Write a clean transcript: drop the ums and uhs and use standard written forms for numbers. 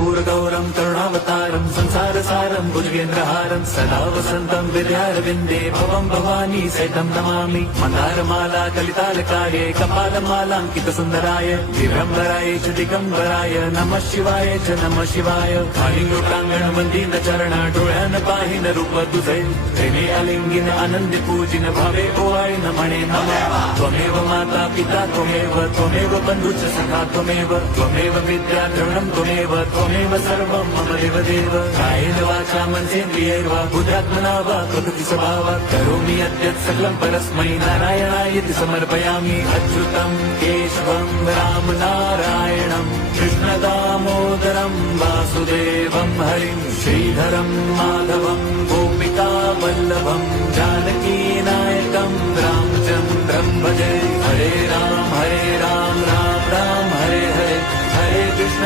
कर्पूरगौरं करुणावतारं संसारसारं भुजगेन्द्रहारं सदा वसन्तं विद्यारविन्दे भवं भवानी सहितं नमामि। मन्दारमाला कलितालकाये कपालमालाङ्कितसुन्दराय दिगम्बराय च दिगम्बराय नमः शिवाय च नमः शिवाय। कालिङ्गप्राङ्गण वन्दीन चरण डोळ्यान पाहिन रूप तुझे प्रेमे अलिंगिन आनंद पूजिन भावे ओवाळी न म्हणे नमः। त्वमेव माता पिता त्वमेव बन्धुश्च सखा त्वमेव विद्या द्रविणं त्वमेव सर्वं मम देवदेव। कायेन वाचा मनसेन्द्रियैर्वा बुद्ध्यात्मना वा प्रकृति स्वभावात् करोमि यद्यत् सकलं परस्मै नारायणायति समर्पयामि। अच्युतं केशवं राम नारायणं कृष्णदामोदरं वासुदेवं हरिं श्रीधरं माधवं गोपिका वल्लभं जानकीनायकं रामचन्द्रं भजे। हरे राम राम राम हरे हरे हरे कृष्ण